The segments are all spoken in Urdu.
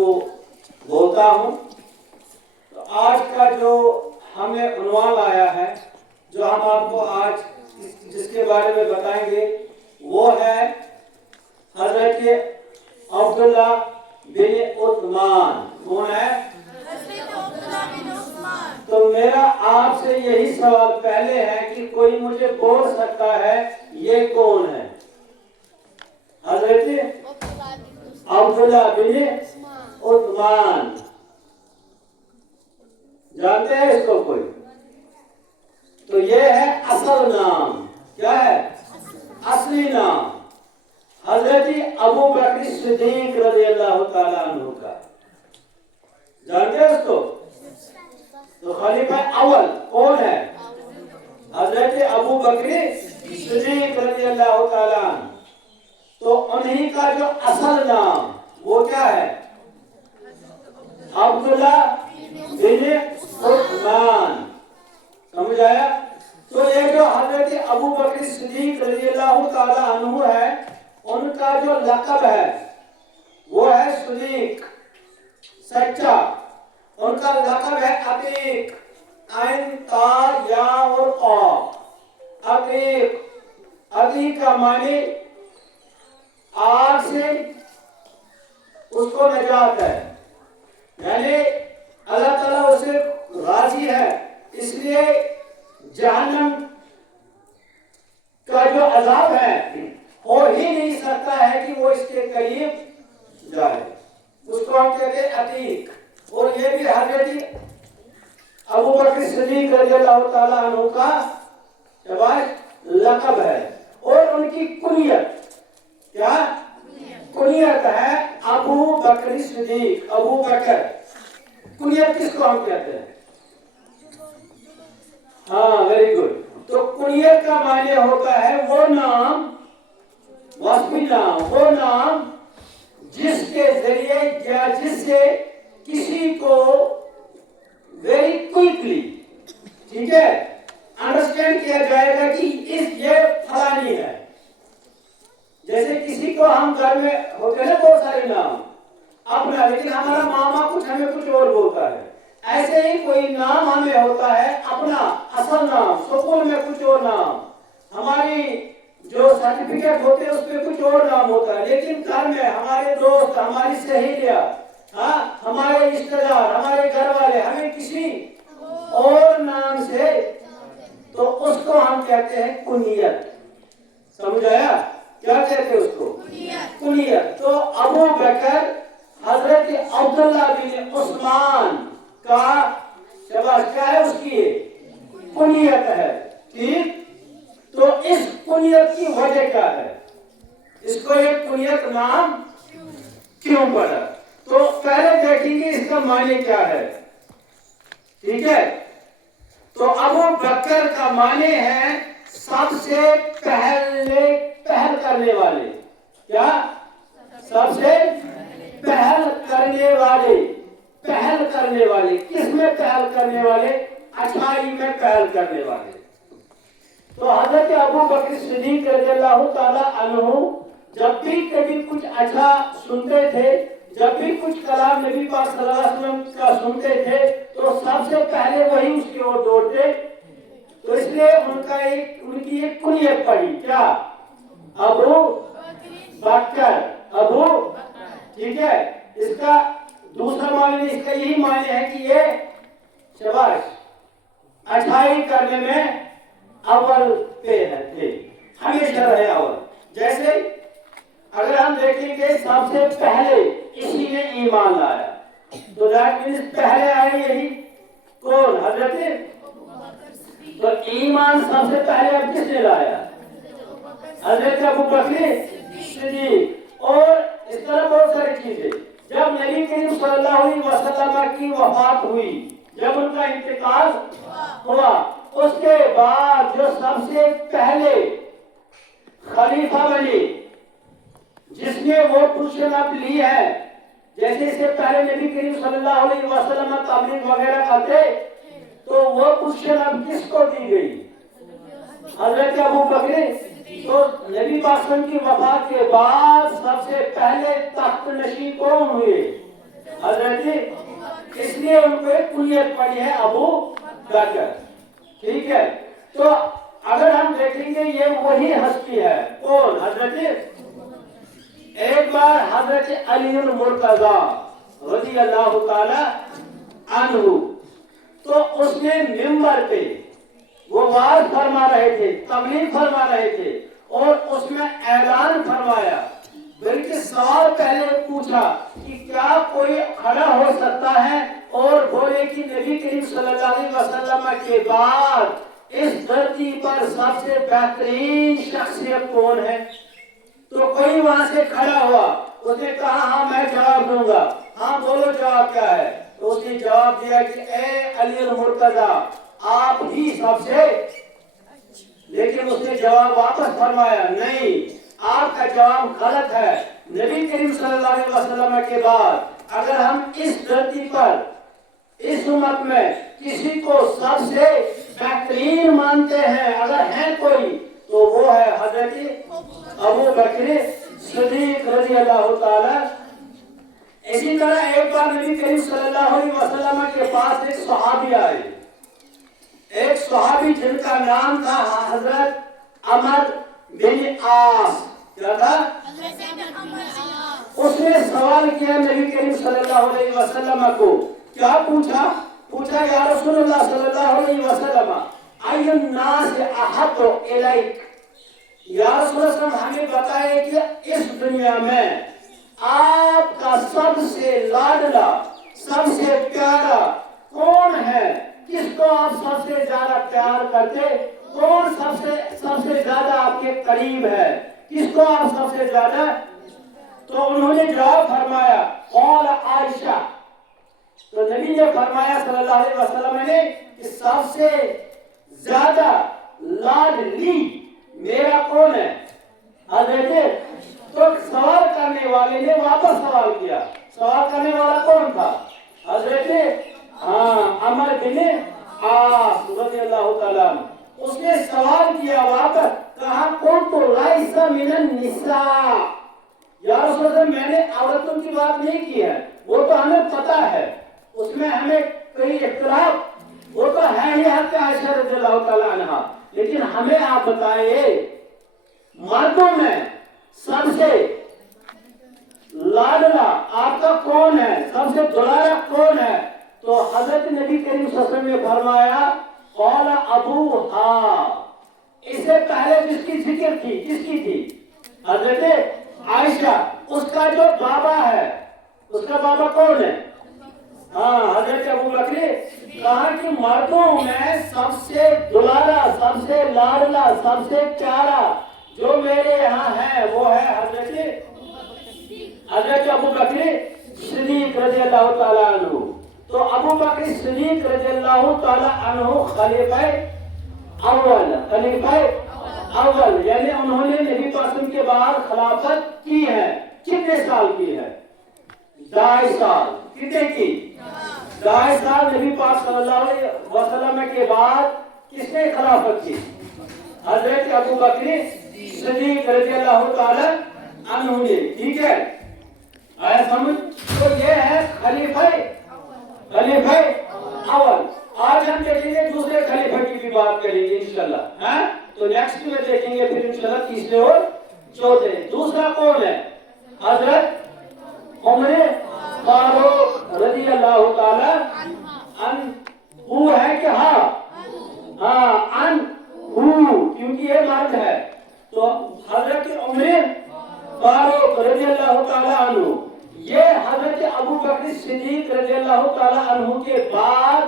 کو بولتا ہوں۔ تو آج کا جو ہمیں عنوان آیا ہے، جو ہم آپ کو آج جس کے بارے میں بتائیں گے، وہ ہے حضرت عبداللہ بن عثمان۔ کون ہے؟ حضرت عبداللہ بن عثمان۔ تو میرا آپ سے یہی سوال پہلے ہے کہ کوئی مجھے بول سکتا ہے یہ کون ہے؟ حضرت عبداللہ بن عثمان، جانتے ہیں اس کو کوئی؟ تو یہ ہے اصل نام۔ کیا ہے اصلی نام؟ حضرت ابو بکر صدیق رضی اللہ تعالیٰ عنہ کا۔ جانتے ہیں اس کو؟ تو خلیفہ اول کون ہے؟ حضرت ابو بکر صدیق رضی اللہ تعالیٰ عنہ۔ تو انہی کا جو اصل نام وہ کیا ہے؟ عبداللہ بن عثمان۔ سمجھ آیا؟ تو یہ جو حضرت ابو بکر صدیق رضی اللہ تعالیٰ عنہ ہے، ان کا جو لقب ہے وہ ہے صدیق، سچا۔ ان کا لقب ہے عتیق، عین تا یا اور قاف، عتیق۔ عتیق کا معنی آگ سے اس کو نجات ہے، یعنی اللہ تعالیٰ اسے راضی ہے، اس لیے جہنم کا جو عذاب ہے ہو ہی نہیں سکتا ہے کہ وہ اس کے قریب جائے۔ اس کو ہم کہتے ہیں عتیق۔ اور یہ بھی حضرت ابو بکر صدیق رضی اللہ تعالیٰ عنہ کا لقب ہے۔ اور ان کی کنیت کیا؟ کنیت ہے ابو بکر صدیق، ابو بکر۔ کنیت کس کو ہم کہتے ہیں؟ ہاں، ویری گڈ۔ تو کنیت کا معنی ہوتا ہے وہ نام، وصفی نام، وہ نام جس کے ذریعے یا جس سے کسی کو ویری کوئکلی، ٹھیک ہے، انڈرسٹینڈ کیا جائے گا کہ یہ فلانی ہے۔ جیسے کسی کو ہم گھر میں ہوتے ہیں بہت سارے نام اپنا، لیکن ہمارا ماما ہمیں کچھ اور بولتا ہے، ایسے ہی کوئی نام ہمیں ہوتا ہے اپنا اصل نام، سکول میں کچھ اور نام، ہماری جو سرٹیفکیٹ ہوتے ہیں اس پہ کچھ اور نام ہوتا ہے، لیکن گھر میں ہمارے دوست، ہماری سہیلیاں، ہمارے رشتہ دار، ہمارے گھر والے ہمیں کسی اور نام سے، تو اس کو ہم کہتے ہیں کنیت۔ سمجھ آیا؟ کیا کہتے ہیں اس کو؟ کنیت۔ تو ابو بکر حضرت عبداللہ بن عثمان کا شباش کیا ہے؟ اس کی کنیت ہے، ٹھیک؟ تو اس کنیت کی وجہ کیا ہے؟ اس کو ایک کنیت نام کیوں پڑا؟ تو پہلے دیکھیں گے اس کا معنی کیا ہے، ٹھیک ہے؟ تو ابو بکر کا معنی ہے سب سے پہل کرنے والے۔ کیا؟ سب سے پہل کرنے والے۔ پہل کرنے والے کس میں پہل کرنے والے؟ اچھائی میں پہل کرنے والے۔ تو حضرت ابو بکر صدیق رضی اللہ تعالیٰ عنہ جب بھی کبھی کچھ اچھا سنتے تھے، جب بھی کچھ کلام نبی پاک صلی اللہ علیہ وسلم کا سنتے تھے، تو سب سے پہلے وہی اس کی اور دوڑتے۔ تو اس لیے ان کی ایک کنیت پڑی، کیا؟ ابو بکر، ابو، ٹھیک ہے؟ اس کا دوسرا معنی، اس کا یہی معنی ہے کہ یہ شباش اچھائی کرنے میں اول پہ تھے، ہمیشہ رہے اول۔ جیسے اگر ہم دیکھیں کہ سب سے پہلے اسی نے ایمان لایا، تو دیٹ مینس پہلے آئے یہی کون؟ حضرت۔ تو ایمان سب سے پہلے اب کس نے لایا؟ حضرت ابو بکر صدیق۔ اور اس طرح بہت ساری چیزیں، جب نبی کریم صلی اللہ علیہ وسلم کی وفات ہوئی، جب ان کا انتقال ہوا، اس کے بعد جو سب سے پہلے خلیفہ بنے، جس نے وہ پوزیشن اب لی ہے، جیسے اس سے پہلے نبی کریم صلی اللہ علیہ وسلم تبلیغ وغیرہ کرتے، تو وہ پوزیشن اب کس کو دی گئی؟ حضرت ابو بکر۔ تو نبی پاک کی وفات کے بعد سب سے پہلے تخت نشین کون ہوئے؟ لیے ان کو ایک کنیت پڑی ہے ابو بکر. ٹھیک ہے. تو اگر ہم دیکھیں گے یہ وہی ہستی ہے. کون؟ حضرت ایک بار حضرت علی المرتضی رضی اللہ تعالی عنہ، تو اس نے منبر پہ وہ واعظ فرما رہے تھے، تبلیغ فرما رہے تھے، اور اس میں اعلان فرمایا، بلکہ سوال پہلے پوچھا کہ کیا کوئی کھڑا ہو سکتا ہے اور بولے کہ نبی کریم صلی اللہ علیہ وسلم کے بعد اس دھرتی پر سب سے بہترین شخصیت کون ہے؟ تو کوئی وہاں سے کھڑا ہوا، اس نے کہا ہاں میں جواب دوں گا. ہاں بولو جواب کیا ہے؟ تو اس نے جواب دیا کہ اے علی المرتضی آپ ہی سب سے. لیکن اس نے جواب واپس فرمایا نہیں، آپ کا جواب غلط ہے. نبی کریم صلی اللہ علیہ وسلم کے بعد اگر ہم اس دھرتی پر اس امت میں کسی کو سب سے بہترین مانتے ہیں، اگر ہے کوئی، تو وہ ہے حضرت ابو بکر صدیق رضی اللہ تعالی. اسی طرح ایک بار نبی کریم صلی اللہ علیہ وسلم کے پاس ایک صحابی آئے، ایک صحابی جن کا نام تھا حضرت عمر بن عاص. کیا تھا؟ اس نے سوال کیا نبی کریم صلی اللہ علیہ وسلم کو. کیا پوچھا یا رسول اللہ صلی اللہ علیہ وسلم ای الناس احب الیک، یا رسول اللہ ہمیں بتائے کہ اس دنیا میں آپ کا سب سے لاڈلا، سب سے پیارا کون ہے؟ کس کو آپ سب سے زیادہ پیار کرتے؟ کون سب سے زیادہ آپ کے قریب ہے؟ کس کو آپ سب سے زیادہ؟ تو انہوں نے جواب فرمایا قال عائشہ. تو نبی نے فرمایا صلی اللہ علیہ وسلم نے کہ سب سے زیادہ لاڈلی میرا کون ہے؟ حضرت. تو سوال کرنے والے نے واپس سوال کیا. سوال کرنے والا کون تھا؟ حضرت عمر بن عاص رضی اللہ تعالیٰ. اس نے سوال کیا واپس، کہا قلت لیس من النساء، یا رسول اللہ میں نے عورتوں کی بات نہیں کی ہے، وہ تو ہمیں پتا ہے، اس میں ہمیں کوئی اختلاف وہ تو ہے ہی حضرت عائشہ رضی اللہ تعالیٰ عنہ. لیکن ہمیں آپ بتائیے مردوں میں سب سے لاڈلا آپ کا کون ہے؟ سب سے دلارا کون ہے؟ تو حضرت نبی کریم صلی اللہ علیہ وسلم نے فرمایا قال ابوہا. اس سے پہلے جس کی ذکر تھی، کس کی تھی؟ حضرت عائشہ. اس کا جو بابا ہے، اس کا بابا کون ہے؟ حضرت ابو بکر. کہا کہ مردوں میں سب سے دلارا، سب سے لاڈلا، سب سے پیارا جو میرے یہاں ہے وہ ہے حضرت ابو بکر صدیق رضی اللہ تعالیٰ عنہ. تو ابو بکر صدیق رضی اللہ تعالیٰ عنہ خلیفہ اول، یعنی انہوں نے نبی پاک کے بعد خلافت کی ہے. کتنے سال کی ہے؟ 2.5 سال. کتنے کی؟ 2.5 سال. نبی پاک صلی اللہ علیہ وسلم کے بعد کس نے خلافت کی؟ حضرت ابو بکر صدیق رضی اللہ تعالی عنہ نے. ٹھیک ہے، آیا سمجھ؟ تو یہ ہے خلیفہ اول. آج ہم دیکھیں گے دوسرے خلیفہ کی بھی بات کریں گے انشاءاللہ. تو نیکسٹ میں دیکھیں گے پھر انشاءاللہ تیسرے اور چوتھے. دوسرا کون ہے؟ حضرت عمر فاروق رضی اللہ تعالی عنہ ہے کہ کیونکہ یہ مرد ہے. تو حضرت عمر فاروق رضی اللہ تعالی عنہ یہ حضرت ابو بکر صدیق رضی اللہ تعالی عنہ کے بعد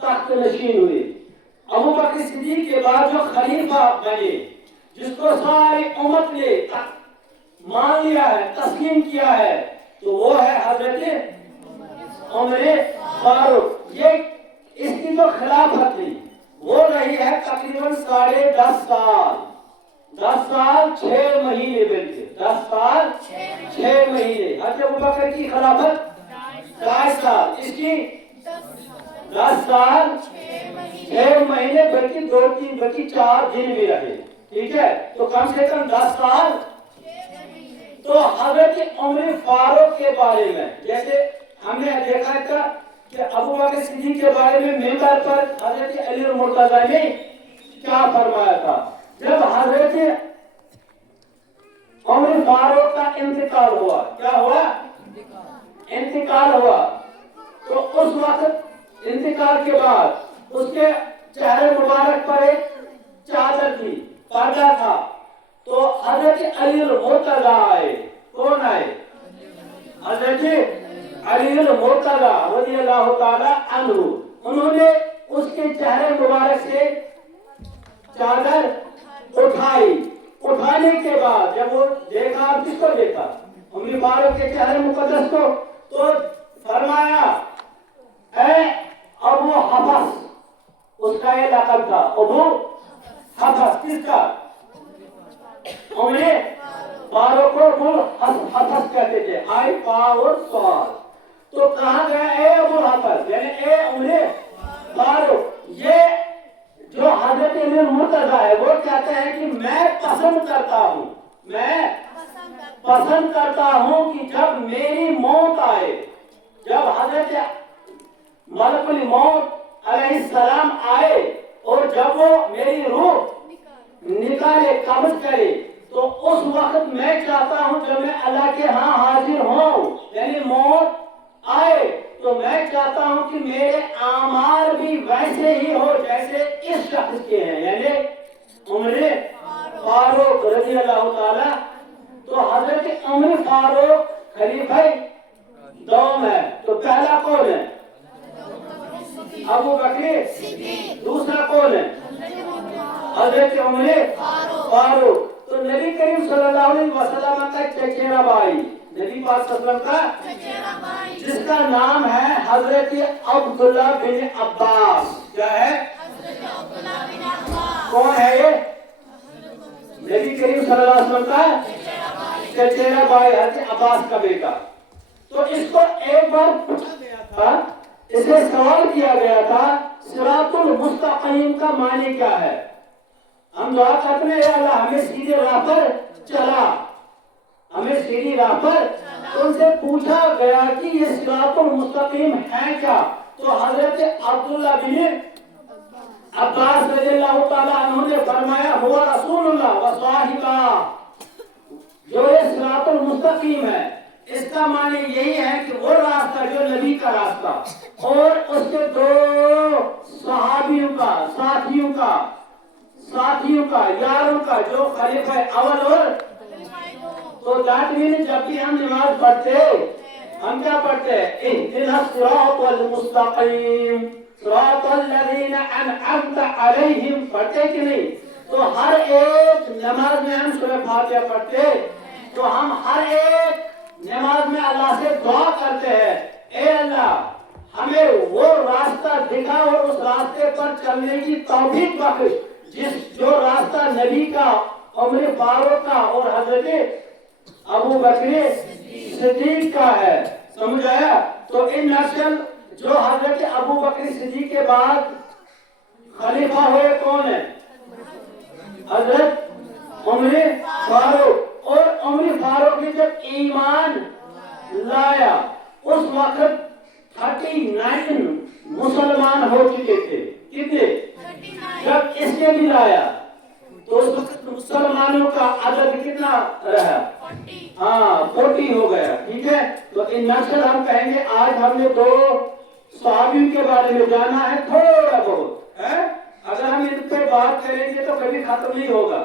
تخت نشین ہوئے. ابو بکر صدیق کے بعد جو خلیفہ بنے، جس کو ساری امت نے مان لیا ہے، تسلیم کیا ہے، تو وہ ہے حضرت عمر فاروق. یہ اس کی جو خلافت تھی وہ رہی ہے تقریباً 10.5 سال. 10 سال 6 مہینے بلکہ 10 سال 6 مہینے. حضرت ابو بکر کی خلافت 2.5 سال، اس کی 10 سال 6 مہینے، بلکہ 2-3 بلکہ 4 دن بھی رہے. ٹھیک ہے، تو کم سے کم 10 سال. تو حضرت عمر فاروق کے بارے میں جیسے ہم نے دیکھا تھا کہ کہ ابو بکر صدیق کے بارے میں ممبر پر حضرت علی المرتضیٰ نے کیا فرمایا تھا؟ جب حضرت عمر فاروق کا انتقال ہوا، کیا ہوا؟ انتقال ہوا، تو اس وقت انتقال کے بعد اس کے چہرے مبارک پر ایک چادر تھی، پردہ تھا، تو حضرت علی المرتضیٰ آئے۔ کون آئے؟ حضرت علی المرتضیٰ رضی اللہ تعالی عنہ، انہوں نے اس کے چہرے مبارک سے چادر اٹھائی۔ اٹھانے کے بعد جب وہ دیکھا، آپ کس کو دیکھا؟ عمر فاروق کے چہرے مقدس کو، تو فرمایا اے ابو حفص، اس کا یہ لقب تھا ابو حفص، کس کا؟ عمر فاروق کو ابو حفص کہتے تھے، آئی پاور سوال۔ تو کہا گیا اے ابو حفص، یعنی اے عمر فاروق، یہ جو حضرت علی المرتضیٰ ہے وہ کہتے ہیں کہ میں پسند کرتا ہوں، میں پسند کرتا ہوں کہ جب میری موت آئے، جب حضرت ملک الموت علیہ السلام آئے اور جب وہ میری روح نکالے، قبض کرے، تو اس وقت میں چاہتا ہوں جب میں اللہ کے ہاں حاضر ہوں، یعنی موت آئے، تو میں چاہتا ہوں کہ میرے اعمال بھی ویسے ہی ہو جیسے اس شخص کے ہیں، یعنی عمر فاروق رضی اللہ تعالی۔ تو حضرت عمر فاروق خلیفہ دوم ہے، تو پہلا کون ہے؟ ابو بکر صدیق، دوسرا کون ہے؟ حضرت عمر فاروق۔ تو نبی کریم صلی اللہ علیہ وسلم کا چچیرا بھائی، نبی پاک صلی اللہ علیہ وسلم کا جس کا نام ہے حضرت عبداللہ بن عباس، کیا ہے؟ کون ہے یہ؟ نبی کریم صلی اللہ علیہ وسلم کا چچیرا بھائی، حضرت عباس کا بیٹا۔ تو اس کو ایک بار پوچھا گیا تھا، اسے سوال کیا گیا تھا صراط المستقیم کا معنی کیا ہے؟ ہم دعا کرتے ہیں اے اللہ ہمیں سیدھے راہ پر چلا، ہمیں سیدھی راہ پر۔ ان سے پوچھا گیا کہ یہ صراط المستقیم ہے کیا؟ تو حضرت عبداللہ بن عباس رضی اللہ تعالیٰ عنہ نے فرمایا ہوا رسول اللہ و صاحبہ، جو یہ صراط المستقیم ہے اس کا معنی یہی ہے کہ وہ راستہ جو نبی کا راستہ اور اس کے دو صحابیوں کا، ساتھیوں کا، یاروں کا، جو خلیفہ اول اور تو داٹوین جب بھی ہم نماز پڑھتے ہم کیا پڑھتے ہیں؟ اہدنا الصراط المستقیم صراط الذین انعمت علیہم، پڑھتے کہ نہیں؟ تو ہر ایک نماز میں ہم سورہ فاتحہ پڑھتے، تو ہم ہر ایک نماز میں اللہ سے دعا کرتے ہیں اے اللہ ہمیں وہ راستہ دکھا اور اس راستے پر چلنے کی توفیق بخش جو راستہ نبی کا، عمر فاروق کا اور حضرت ابو بکر صدیق کا ہے۔ سمجھ آیا؟ تو ان نسل جو حضرت ابو بکر صدیق کے بعد خلیفہ ہوئے کون ہیں؟ حضرت عمر فاروق۔ اور عمر فاروق نے جب ایمان لایا اس وقت 39 مسلمان ہو چکے تھے، کتنے؟ جب اس نے بھی لایا تو اس وقت مسلمانوں کا عدد کتنا رہا؟ 40 ہو گیا، ٹھیک ہے؟ تو ان نسل ہم کہیں گے آج ہم نے 2 صحابیوں کے بارے میں جانا ہے تھوڑا بہت، اگر ہم ان پہ بات کریں گے تو کبھی ختم نہیں ہوگا۔